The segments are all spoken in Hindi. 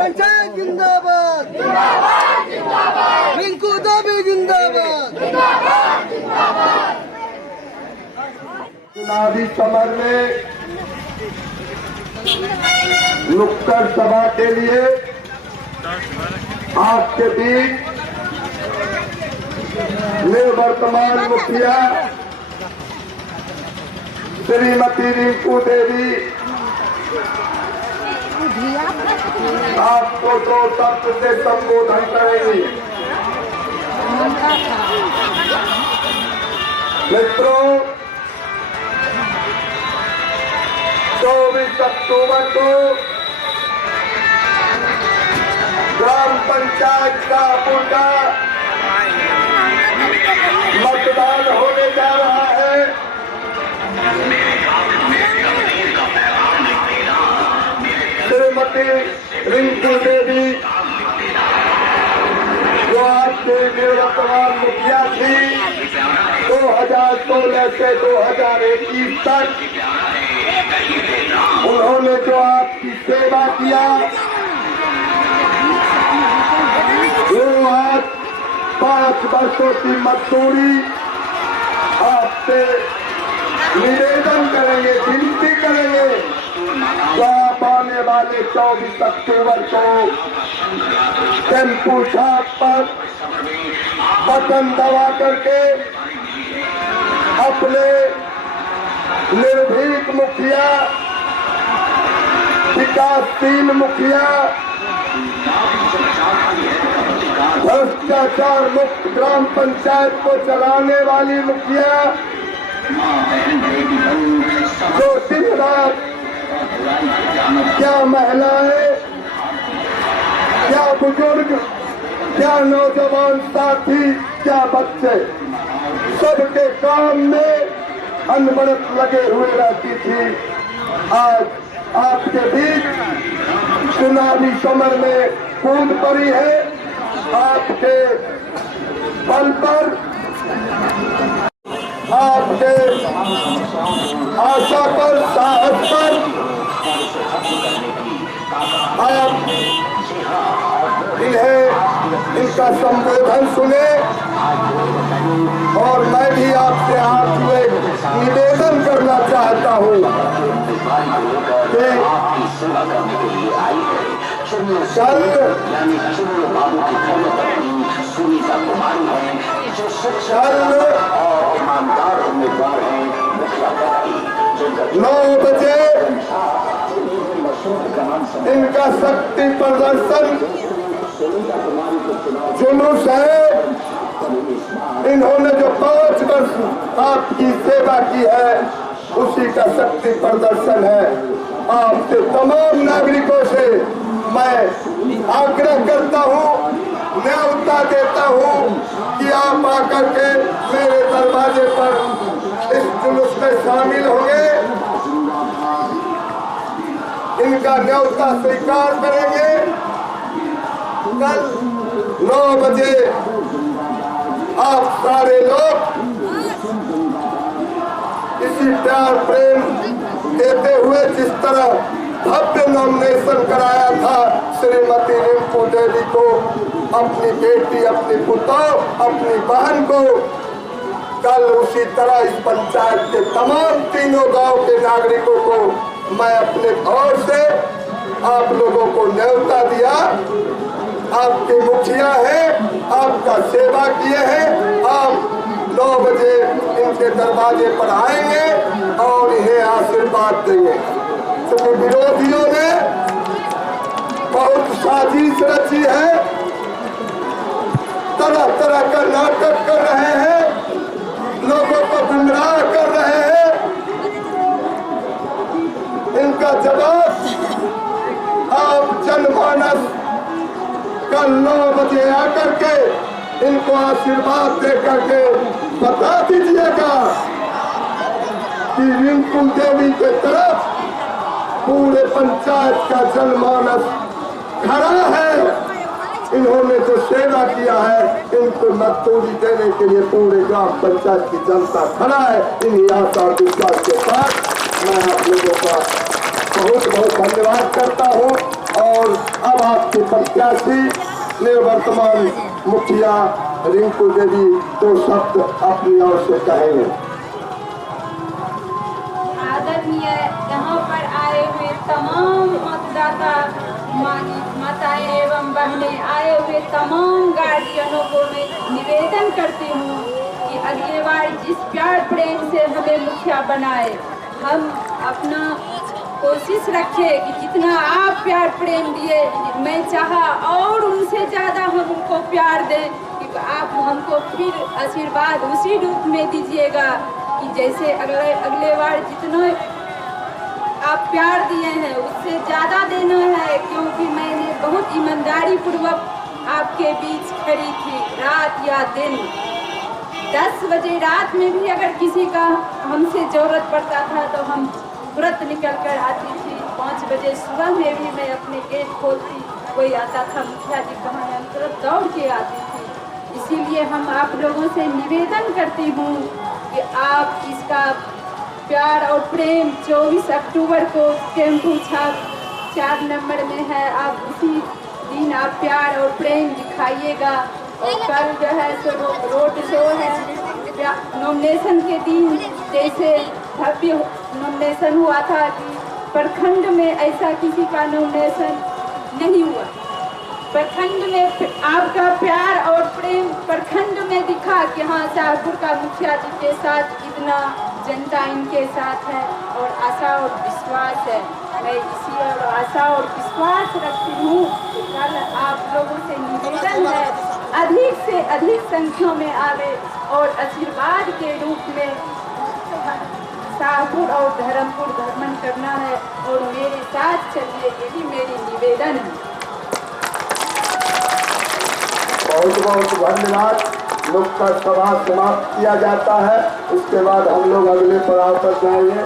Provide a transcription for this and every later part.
पंचायत जिंदाबाद, रिंकू देवी जिंदाबाद। चुनावी समर में नुक्कड़ सभा के लिए आपके बीच निवर्तमान मुखिया श्रीमती रिंकू देवी आपको 2 शब्द से संबोधन करेंगी। मित्रों, 24 अक्टूबर को ग्राम पंचायत का पूरा मतदान होने जा रहा है। श्रीमती रिंकू देवी जो आपके निवर्तमान मुखिया थी 2016 से 2021 तक, उन्होंने जो आपकी सेवा किया वो आज 5 वर्षों की मजदूरी आपसे निवेदन करेंगे, विनती करेंगे जो आप आने वाले 24 अक्टूबर को टेम्पू छाप पर बटन दबा करके अपने निर्भीक मुखिया, विकासशील मुखिया, भ्रष्टाचार मुक्त ग्राम पंचायत को चलाने वाली मुखिया जो दिन रात क्या महिलाएं, क्या बुजुर्ग, क्या नौजवान साथी, क्या बच्चे सबके काम में अनवरत लगे हुए रहती थी, आज आपके बीच चुनावी समर में कूद पड़ी है। आपके बल पर, आपके आशा पर, साहस पर आप इन्हें इनका संबोधन सुने और मैं भी आपसे हाथ में निवेदन करना चाहता हूँ कि कल ईमानदार उम्मीदवार हैं 9 बजे इनका शक्ति प्रदर्शन जुलूस है। इन्होंने जो 5 वर्ष आपकी सेवा की है उसी का शक्ति प्रदर्शन है। आपसे तमाम नागरिकों से मैं आग्रह करता हूँ, न्योता देता हूँ कि आप आकर के मेरे दरवाजे पर इस जुलूस में शामिल होंगे, इनका न्योता स्वीकार करेंगे। कल 9 बजे आप सारे लोग इसी प्यार प्रेम देते हुए जिस तरह भव्य नॉमिनेशन कराया था श्रीमती रिंकू देवी को, अपनी बेटी, अपनी पुतौह, अपनी बहन को, कल उसी तरह इस पंचायत के तमाम तीनों गांव के नागरिकों को मैं अपने ओर से आप लोगों को न्योता दिया। आपके मुखिया है, आपका सेवा किए हैं, आप 9 बजे इनके दरवाजे पर आएंगे और इन्हें आशीर्वाद देंगे। क्योंकि विरोधियों ने बहुत साजिश रची है, तरह तरह का नाटक कर रहे हैं, लोगों को गुमराह कर रहे हैं। इनका जवाब आप जनमानस कल 9 बजे आकर के इनको आशीर्वाद दे करके बता दीजिएगा कि रिंकू देवी के तरफ पूरे पंचायत का जनमानस खड़ा है। इन्होंने जो सेवा किया है इनको मजदूरी देने के लिए पूरे ग्राम पंचायत की जनता खड़ा है। इन्हीं आशा विश्वास के साथ मैं आप लोगों का बहुत बहुत धन्यवाद करता हूँ और अब आपके प्रत्याशी निवर्तमान मुखिया रिंकू देवी दो शब्द अपनी ओर से कहेंगे। आदरणीय यहाँ पर आए हुए तमाम मतदाता माताएं एवं बहनें, आए हुए तमाम गार्जियनों को मैं निवेदन करती हूँ कि अगली बार जिस प्यार प्रेम से हमें मुखिया बनाए, हम अपना कोशिश रखें कि जितना आप प्यार प्रेम दिए, मैं चाहा और उनसे ज़्यादा हम उनको प्यार दें कि आप हमको फिर आशीर्वाद उसी रूप में दीजिएगा कि जैसे अगले बार जितना आप प्यार दिए हैं उससे ज़्यादा देना है, क्योंकि मैंने बहुत ईमानदारी पूर्वक आपके बीच खड़ी थी, रात या दिन 10 बजे रात में भी अगर किसी का हमसे ज़रूरत पड़ता था तो हम तुरंत निकल कर आती थी। 5 बजे सुबह में भी मैं अपने गेट खोलती, कोई आता था मुखिया जी कहाँ हैं, तुरंत दौड़ के आती थी। इसीलिए हम आप लोगों से निवेदन करती हूँ कि आप इसका प्यार और प्रेम 24 अक्टूबर को टेम्पू छाप 4 नंबर में है, आप उसी दिन आप प्यार और प्रेम दिखाइएगा। और कल जो है सो रोड शो है, नॉमिनेशन के दिन जैसे भव्य नॉमिनेशन हुआ था कि प्रखंड में ऐसा किसी का नॉमिनेशन नहीं हुआ। प्रखंड में आपका प्यार और प्रेम प्रखंड में दिखा कि हाँ, शाहपुर का मुखिया जी के साथ कितना जनता इनके साथ है और आशा और विश्वास है। मैं इसी और आशा और विश्वास रखती हूँ कि कल आप लोगों से निवेदन है अधिक से अधिक संख्या में आवे और आशीर्वाद के रूप में शाहपुर और धर्मपुर भ्रमण करना है और मेरे साथ चलिए, यही मेरी निवेदन है। बहुत बहुत धन्यवाद। नुक्कड़ सभा समाप्त किया जाता है, उसके बाद हम लोग अगले पड़ाव पर जाएंगे।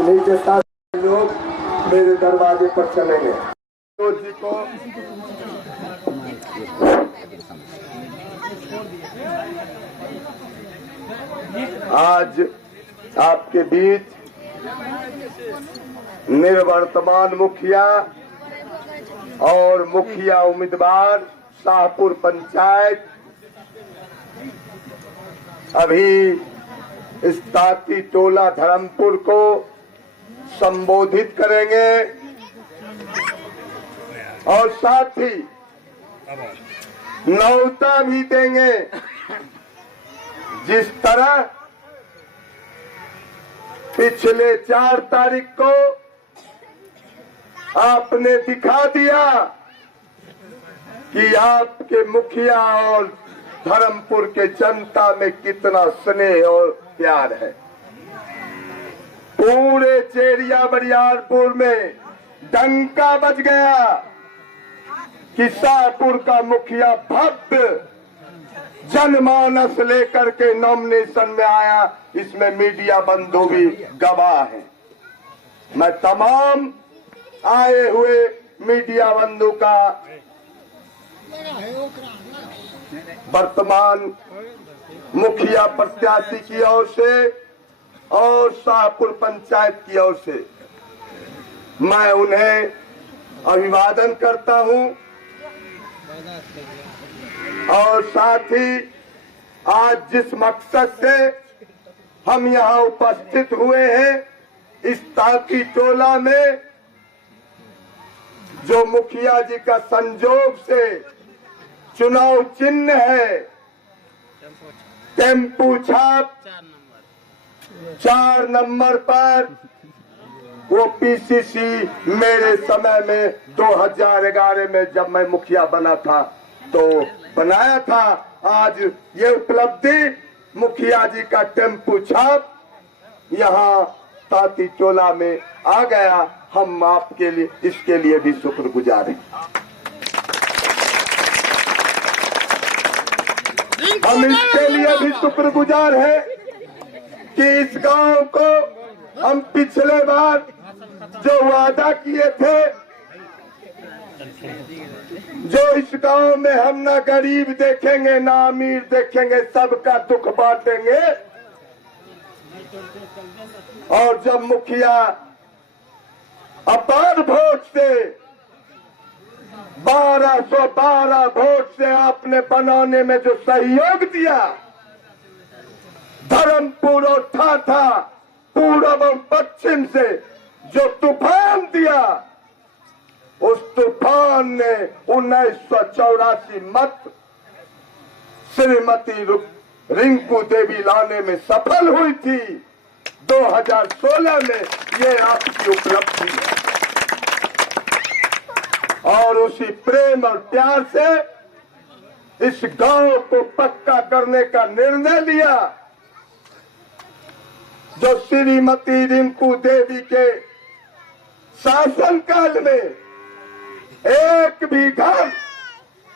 इन्हीं के साथ लोग मेरे दरवाजे पर चलेंगे। तो जी को आज आपके बीच निवर्तमान मुखिया और मुखिया उम्मीदवार शाहपुर पंचायत अभी इस ताती टोला धर्मपुर को संबोधित करेंगे और साथ ही न्योता भी देंगे। जिस तरह पिछले 4 तारीख को आपने दिखा दिया कि आपके मुखिया और धर्मपुर के जनता में कितना स्नेह और प्यार है। पूरे चेरिया बरियारपुर में डंका बज गया कि शाहपुर का मुखिया भव्य जनमानस लेकर के नॉमिनेशन में आया। इसमें मीडिया बंधु भी गवाह है। मैं तमाम आए हुए मीडिया बंधु का वर्तमान मुखिया प्रत्याशी की ओर से और शाहपुर पंचायत की ओर से मैं उन्हें अभिवादन करता हूं और साथ ही आज जिस मकसद से हम यहां उपस्थित हुए हैं, इस ताकी टोला में जो मुखिया जी का संजोग से चुनाव चिन्ह है टेम्पू छाप 4 नंबर पर, वो पीसीसी मेरे समय में 2011 में जब मैं मुखिया बना था तो बनाया था। आज ये उपलब्धि मुखिया जी का टेम्पू छाप यहाँ ताती टोला में आ गया। हम आपके लिए इसके लिए भी शुक्रगुजार हैं। हम इसके लिए भी शुक्रगुजार हैं कि इस गांव को हम पिछले बार जो वादा किए थे, जो इस गांव में हम ना गरीब देखेंगे ना अमीर देखेंगे, सबका दुख बांटेंगे। और जब मुखिया अपार वोट से 1212 वोट से आपने बनाने में जो सहयोग दिया, धर्मपुर और ठाठा पूर्व एवं पश्चिम से जो तूफान दिया, उस तूफान ने 1984 मत श्रीमती रिंकू देवी लाने में सफल हुई थी। 2016 में ये आपकी उपलब्धि है और उसी प्रेम और प्यार से इस गांव को पक्का करने का निर्णय लिया। जो श्रीमती रिंकू देवी के शासनकाल में एक भी घर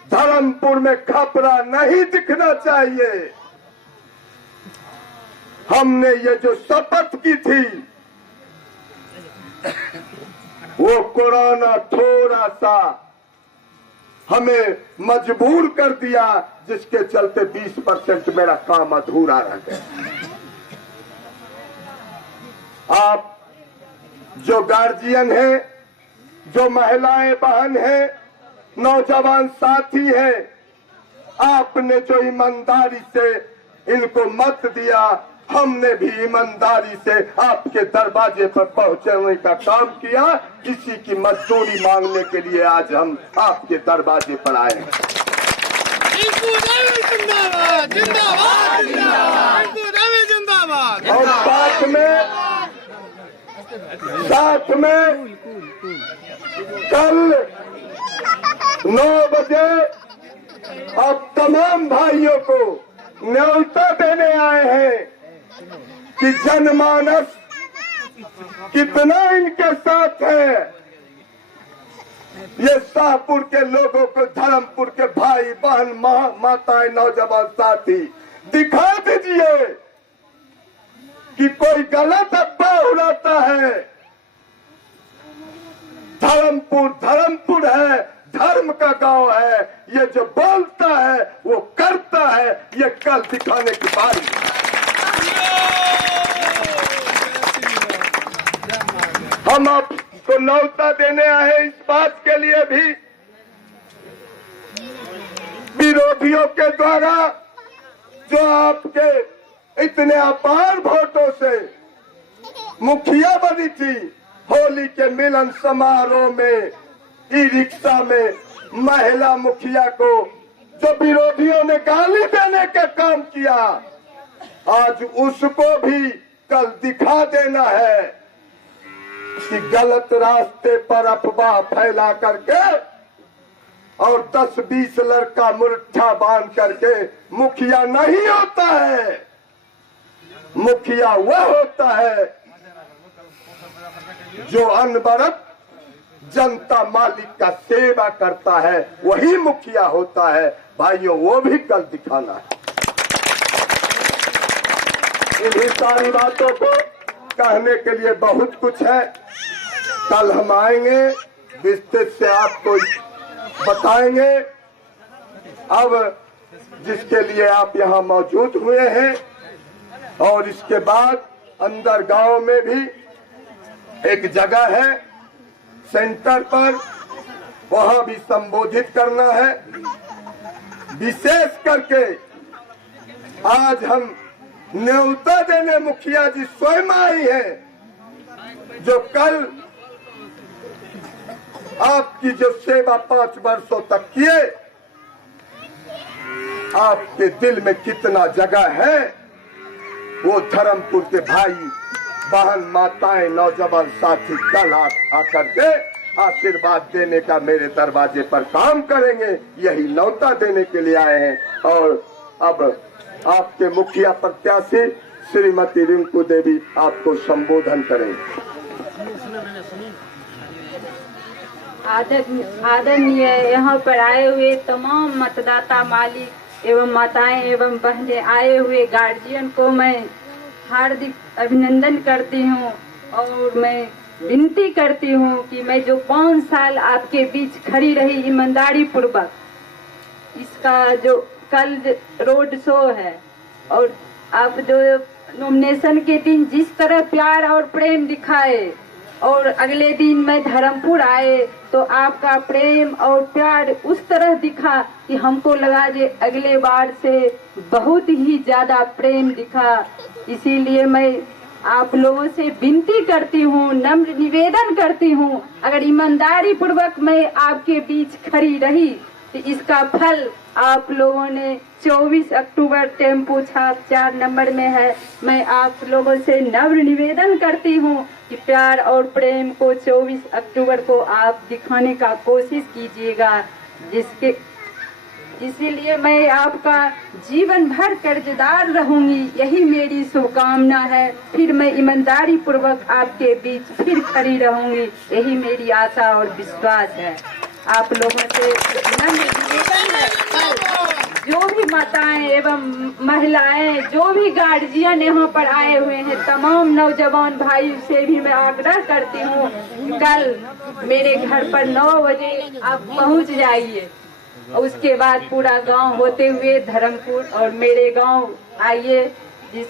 धर्मपुर में खपरा नहीं दिखना चाहिए। हमने ये जो शपथ की थी वो कोरोना थोड़ा सा हमें मजबूर कर दिया, जिसके चलते 20% मेरा काम अधूरा रह गया। आप जो गार्जियन हैं, जो महिलाएं बहन हैं, नौजवान साथी हैं, आपने जो ईमानदारी से इनको मत दिया, हमने भी ईमानदारी से आपके दरवाजे पर पहुंचने का काम किया। किसी की मजदूरी मांगने के लिए आज हम आपके दरवाजे पर आए हैं। और साथ में कल 9 बजे आप तमाम भाइयों को न्योता देने आए हैं कि जनमानस कितना इनके साथ है। ये शाहपुर के लोगों को, धर्मपुर के भाई बहन माताएं नौजवान साथी दिखा दीजिए कि कोई गलत अफवाह उड़ाता है। धर्मपुर है, धर्म का गांव है। ये जो बोलता है वो करता है, ये कल दिखाने की बारी है। हम आपको न्योता देने आए इस बात के लिए भी, विरोधियों के द्वारा जो आपके इतने अपार वोटों से मुखिया बनी थी, होली के मिलन समारोह में ई रिक्शा में महिला मुखिया को जो विरोधियों ने गाली देने का काम किया, आज उसको भी कल दिखा देना है कि गलत रास्ते पर अफवाह फैला करके और 10-20 लड़का मुर्ठा बांध करके मुखिया नहीं होता है। मुखिया वह होता है जो अनवरत जनता मालिक का सेवा करता है, वही मुखिया होता है। भाइयों, वो भी कल दिखाना है। इन्हीं सारी बातों को कहने के लिए बहुत कुछ है। कल हम आएंगे, विस्तृत से आपको बताएंगे। अब जिसके लिए आप यहाँ मौजूद हुए हैं, और इसके बाद अंदर गांव में भी एक जगह है सेंटर पर, वहां भी संबोधित करना है। विशेष करके आज हम न्योता देने मुखिया जी स्वयं आई हैं, जो कल आपकी जो सेवा 5 वर्षों तक किए, आपके दिल में कितना जगह है, वो धर्मपुर के भाई बहन माताएं नौजवान साथी कल आकर के आशीर्वाद देने का मेरे दरवाजे पर काम करेंगे। यही न्योता देने के लिए आए हैं। और अब आपके मुखिया प्रत्याशी श्रीमती रिंकू देवी आपको संबोधन करेंगे। आदरणीय यहाँ पर आए हुए तमाम मतदाता मालिक एवं माताएं एवं बहनें, आए हुए गार्जियन को मैं हार्दिक अभिनंदन करती हूँ और मैं विनती करती हूँ कि मैं जो 5 साल आपके बीच खड़ी रही ईमानदारी पूर्वक, इसका जो कल रोड शो है और आप जो नॉमिनेशन के दिन जिस तरह प्यार और प्रेम दिखाए, और अगले दिन मैं धर्मपुर आए तो आपका प्रेम और प्यार उस तरह दिखा कि हमको लगा जे अगले बार से बहुत ही ज्यादा प्रेम दिखा। इसीलिए मैं आप लोगों से विनती करती हूँ, नम्र निवेदन करती हूँ, अगर ईमानदारी पूर्वक मैं आपके बीच खड़ी रही तो इसका फल आप लोगों ने 24 अक्टूबर टेम्पो छाप 4 नंबर में है। मैं आप लोगों से नम्र निवेदन करती हूँ कि प्यार और प्रेम को 24 अक्टूबर को आप दिखाने का कोशिश कीजिएगा, जिसके इसीलिए मैं आपका जीवन भर कर्जदार रहूंगी, यही मेरी शुभकामना है। फिर मैं ईमानदारी पूर्वक आपके बीच फिर खड़ी रहूंगी, यही मेरी आशा और विश्वास है। आप लोगों से निवेदन है, जो भी माताएं एवं महिलाएं, जो भी गार्जियन यहाँ पर आए हुए हैं, तमाम नौजवान भाई से भी मैं आग्रह करती हूँ, कल मेरे घर पर 9 बजे आप पहुँच जाइए। उसके बाद पूरा गांव होते हुए धर्मपुर और मेरे गांव आइए। जिस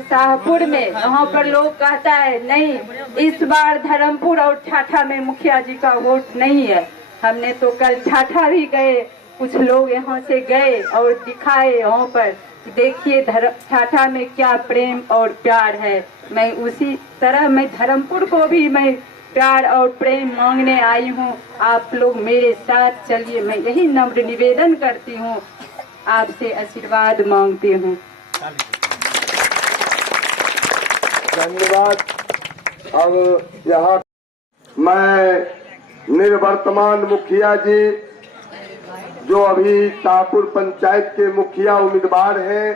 शाहपुर में वहाँ पर लोग कहता है नहीं, इस बार धर्मपुर और ठाठा में मुखिया जी का वोट नहीं है। हमने तो कल ठाठा भी गए, कुछ लोग यहाँ से गए और दिखाए यहाँ पर, देखिए ठाठा में क्या प्रेम और प्यार है। मैं उसी तरह मैं धर्मपुर को भी मैं प्यार और प्रेम मांगने आई हूँ। आप लोग मेरे साथ चलिए, मैं यही नम्र निवेदन करती हूँ, आपसे आशीर्वाद मांगती हूँ। धन्यवाद। अब यहाँ मैं निवर्तमान मुखिया जी, जो अभी शाहपुर पंचायत के मुखिया उम्मीदवार हैं,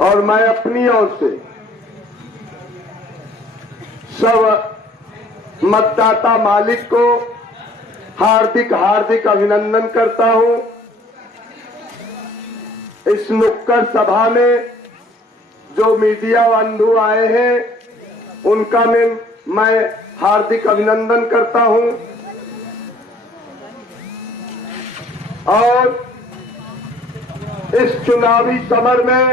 और मैं अपनी ओर से सब मतदाता मालिक को हार्दिक हार्दिक अभिनंदन करता हूं। इस नुक्कड़ सभा में जो मीडिया बंधु आए हैं उनका मैं हार्दिक अभिनंदन करता हूं, और इस चुनावी समर में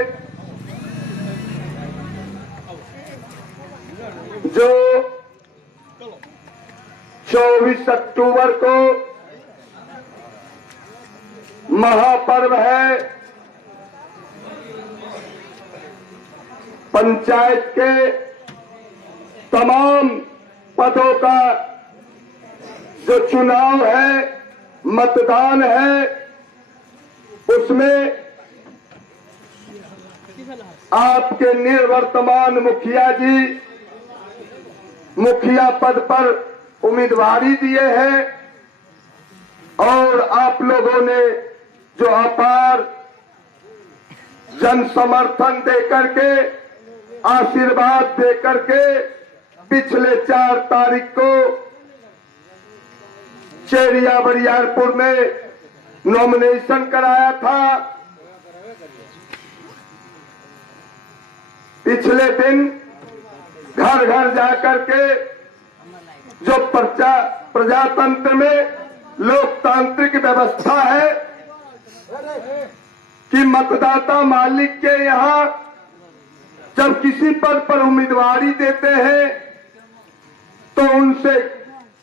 जो 24 अक्टूबर को महापर्व है, पंचायत के तमाम पदों का जो चुनाव है, मतदान है, उसमें आपके निवर्तमान मुखिया जी मुखिया पद पर उम्मीदवारी दिए हैं, और आप लोगों ने जो अपार जन समर्थन देकर के, आशीर्वाद देकर के पिछले 4 तारीख को चेरिया बरियारपुर में नॉमिनेशन कराया था। पिछले दिन घर घर जाकर के जो प्रजातंत्र में लोकतांत्रिक व्यवस्था है कि मतदाता मालिक के यहाँ जब किसी पद पर उम्मीदवारी देते हैं तो उनसे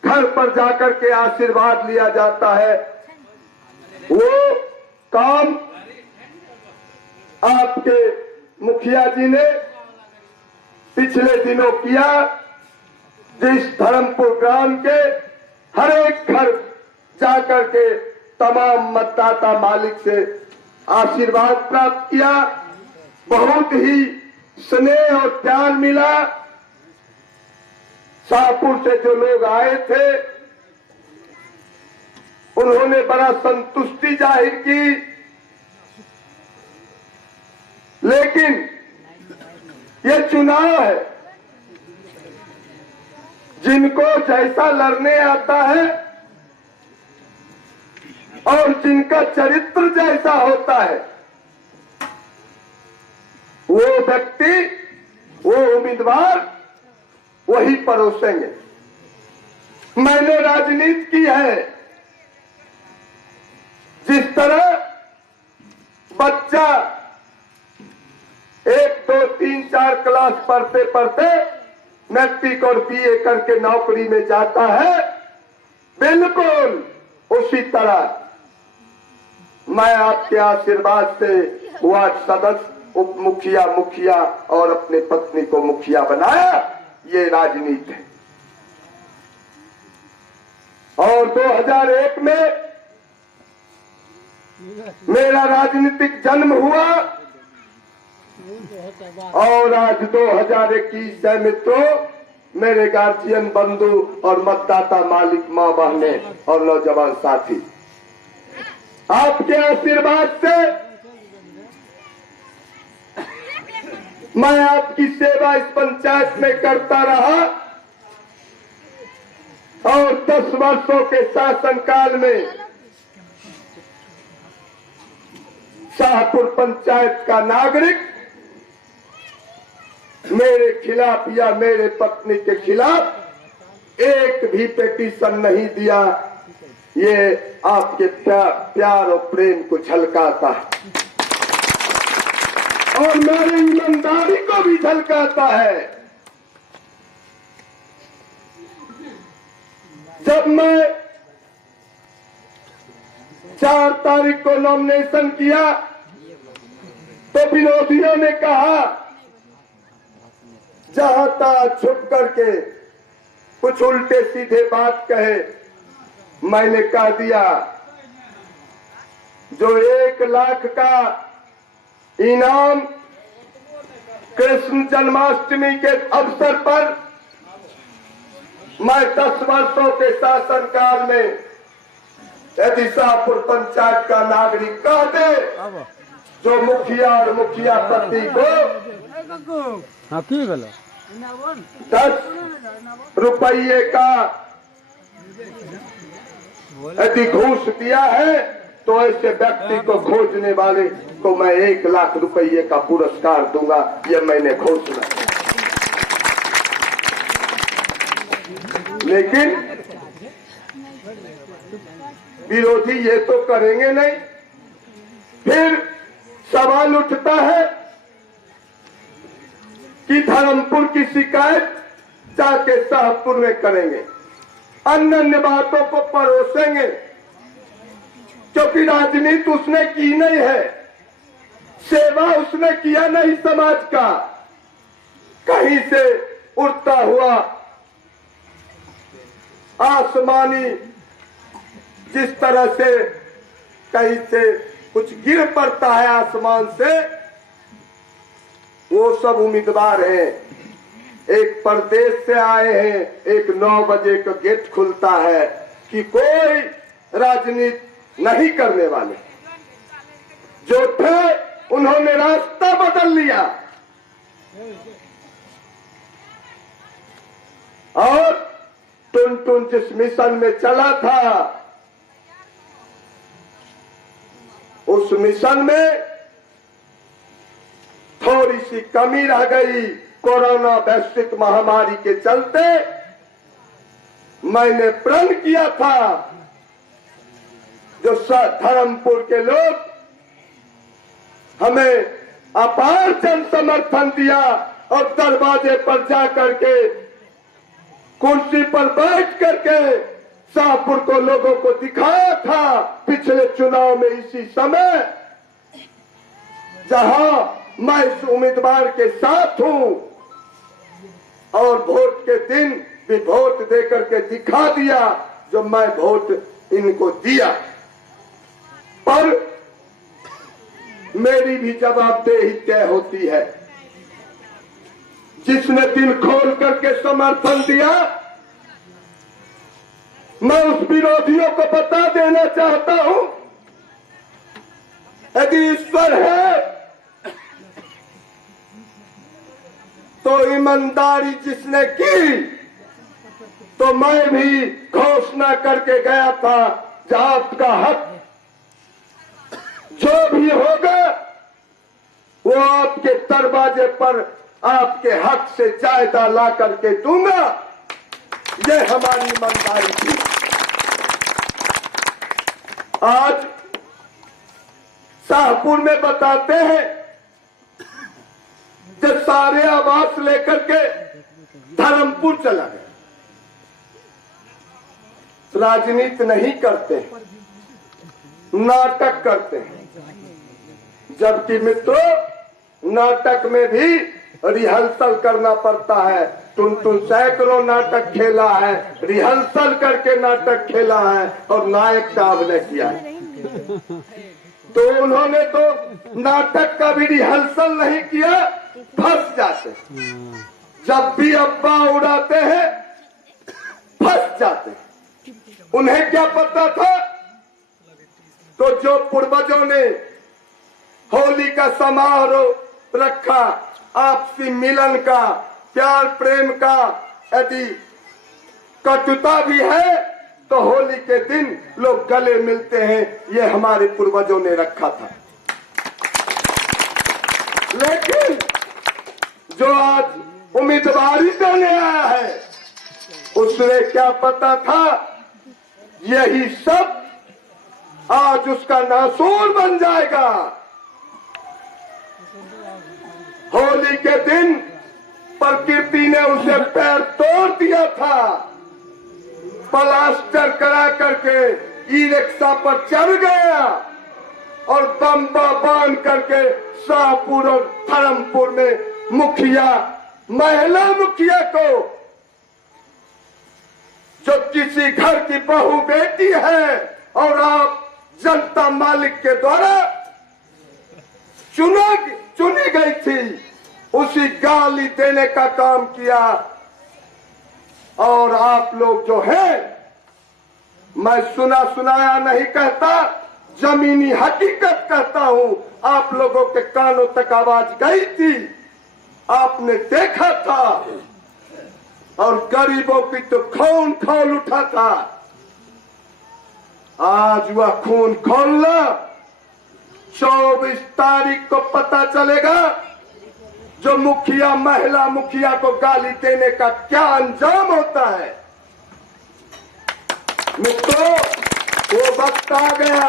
घर पर जाकर के आशीर्वाद लिया जाता है। वो काम आपके मुखिया जी ने पिछले दिनों किया, जिस धर्मपुर ग्राम के हर एक घर जाकर के तमाम मतदाता मालिक से आशीर्वाद प्राप्त किया। बहुत ही स्नेह और प्यार मिला। शाहपुर से जो लोग आए थे उन्होंने बड़ा संतुष्टि जाहिर की, लेकिन ये चुनाव है, जिनको जैसा लड़ने आता है और जिनका चरित्र जैसा होता है वो व्यक्ति, वो उम्मीदवार वही परोसेंगे। मैंने राजनीति की है, जिस तरह बच्चा 1, 2, 3, 4 क्लास पढ़ते पढ़ते मैट्रिक और बीए करके नौकरी में जाता है, बिल्कुल उसी तरह मैं आपके आशीर्वाद से वार्ड सदस्य, उप मुखिया, मुखिया और अपने पत्नी को मुखिया बनाया। ये राजनीति है। और 2001 में मेरा राजनीतिक जन्म हुआ और आज 2021 है मित्रों, मेरे गार्जियन, बंधु और मतदाता, मालिक, मां, बहने और नौजवान साथी, आपके आशीर्वाद से मैं आपकी सेवा इस पंचायत में करता रहा और 10 वर्षों के शासनकाल में शाहपुर पंचायत का नागरिक मेरे खिलाफ या मेरे पत्नी के खिलाफ एक भी पिटीशन नहीं दिया। ये आपके प्यार और प्रेम को झलकाता है और मेरी ईमानदारी को भी झलकाता है। जब मैं 4 तारीख को नॉमिनेशन किया तो विरोधियों ने कहा, जहां तहां छुप करके कुछ उल्टे सीधे बात कहे। मैंने कह दिया, जो 1 लाख का इनाम कृष्ण जन्माष्टमी के अवसर पर मैं 10 वर्षों के शासनकाल में यदि शाहपुर पंचायत का नागरिक कह दे, जो मुखिया और मुखिया पति को 10 रुपये का यदि घूस दिया है तो ऐसे व्यक्ति को खोजने वाले को मैं 1 लाख रुपये का पुरस्कार दूंगा। ये मैंने घोषणा। लेकिन विरोधी ये तो करेंगे नहीं। फिर सवाल उठता है कि धर्मपुर की शिकायत जाके शाहपुर में करेंगे, अन्य अन्य बातों को परोसेंगे, क्योंकि राजनीति उसने की नहीं है, सेवा उसने किया नहीं समाज का। कहीं से उड़ता हुआ आसमानी जिस तरह से कहीं से कुछ गिर पड़ता है आसमान से, वो सब उम्मीदवार हैं। एक प्रदेश से आए हैं, एक 9 बजे का गेट खुलता है कि कोई राजनीति नहीं करने वाले जो थे उन्होंने रास्ता बदल लिया और टुन जिस मिशन में चला था उस मिशन में थोड़ी सी कमी रह गई। कोरोना वैश्विक महामारी के चलते मैंने प्रण किया था, जो धर्मपुर के लोग हमें अपार जन समर्थन दिया और दरवाजे पर जाकर के कुर्सी पर बैठ करके शाहपुर को लोगों को दिखाया था। पिछले चुनाव में इसी समय जहां मैं इस उम्मीदवार के साथ हूं और वोट के दिन भी वोट देकर के दिखा दिया जो मैं वोट इनको दिया, पर मेरी भी जवाबदेही तय होती है। जिसने दिल खोल करके समर्थन दिया, मैं उस विरोधियों को बता देना चाहता हूं, यदि ईश्वर है तो ईमानदारी जिसने की, तो मैं भी घोषणा करके गया था जहां आपका हक जो भी होगा वो आपके दरवाजे पर आपके हक से ज्यादा ला करके दूंगा। ये हमारी ईमानदारी थी। आज शाहपुर में बताते हैं कि सारे आवास लेकर के धर्मपुर चला गया। राजनीति नहीं करते, नाटक करते हैं। जबकि मित्रों, नाटक में भी रिहर्सल करना पड़ता है। टुनटुन सैकड़ों नाटक खेला है, रिहर्सल करके नाटक खेला है और नायक का अभिनय किया है। तो उन्होंने तो नाटक का भी रिहर्सल नहीं किया, फंस जाते। जब भी अब्बा उड़ाते हैं फंस जाते। उन्हें क्या पता था? तो जो पूर्वजों ने होली का समारोह रखा, आपसी मिलन का, प्यार प्रेम का, यदि कटुता भी है तो होली के दिन लोग गले मिलते हैं, ये हमारे पूर्वजों ने रखा था। लेकिन जो आज उम्मीदवारी देने आया है, उसने क्या पता था यही सब आज उसका नासूर बन जाएगा। होली के दिन प्रकृति ने उसे पैर तोड़ दिया था। प्लास्टर करा करके ई रिक्शा पर चढ़ गया और बम्बा बांध करके शाहपुर और धर्मपुर में मुखिया, महिला मुखिया को, जो किसी घर की बहू बेटी है और आप जनता मालिक के द्वारा चुनी गई थी, उसी गाली देने का काम किया। और आप लोग जो है, मैं सुना सुनाया नहीं कहता, जमीनी हकीकत कहता हूं, आप लोगों के कानों तक आवाज गई थी, आपने देखा था। और गरीबों की तो खून खौल उठा था। आज वह खून खोलना 24 तारीख को पता चलेगा, जो मुखिया, महिला मुखिया को गाली देने का क्या अंजाम होता है। मित्रों, वो वक्त आ गया,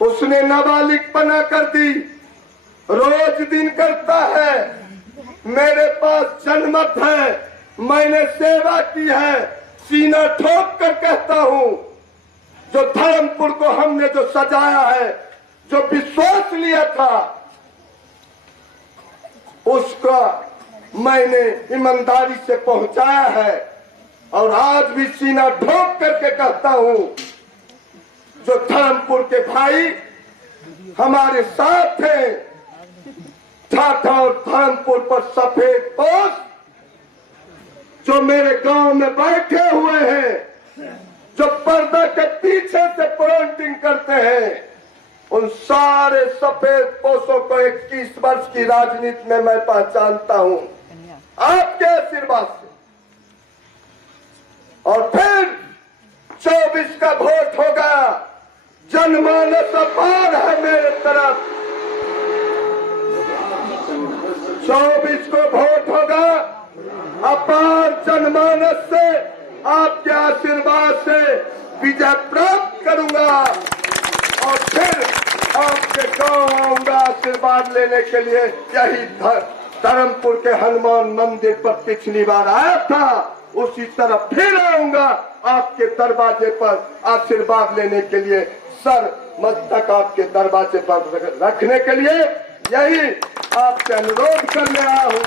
उसने नाबालिग पना कर दी, रोज दिन करता है। मेरे पास जनमत है, मैंने सेवा की है, सीना ठोक कर कहता हूं, जो धर्मपुर को हमने जो सजाया है, जो विश्वास लिया था, उसका मैंने ईमानदारी से पहुंचाया है। और आज भी सीना ठोक करके कहता हूं, जो धर्मपुर के भाई हमारे साथ हैं, ठाठा और धर्मपुर पर सफेद पोश जो मेरे गांव में बैठे हुए हैं, जो पर्दा के पीछे से प्रोंटिंग करते हैं, उन सारे सफेद पोशों को 21 वर्ष की राजनीति में मैं पहचानता हूं, आपके आशीर्वाद से। और फिर 24 का वोट होगा, जनमानस अपार है मेरे तरफ। 24 को वोट होगा, अपार जनमानस से, आपके आशीर्वाद से विजय प्राप्त करूंगा। और फिर आपके गांव आऊंगा आशीर्वाद लेने के लिए। यही धर्मपुर के हनुमान मंदिर पर पिछली बार आया था, उसी तरह फिर आऊंगा आपके दरवाजे पर आशीर्वाद लेने के लिए, सर मस्तक आपके दरवाजे पर रखने के लिए। यही आपसे अनुरोध करने आया हूँ।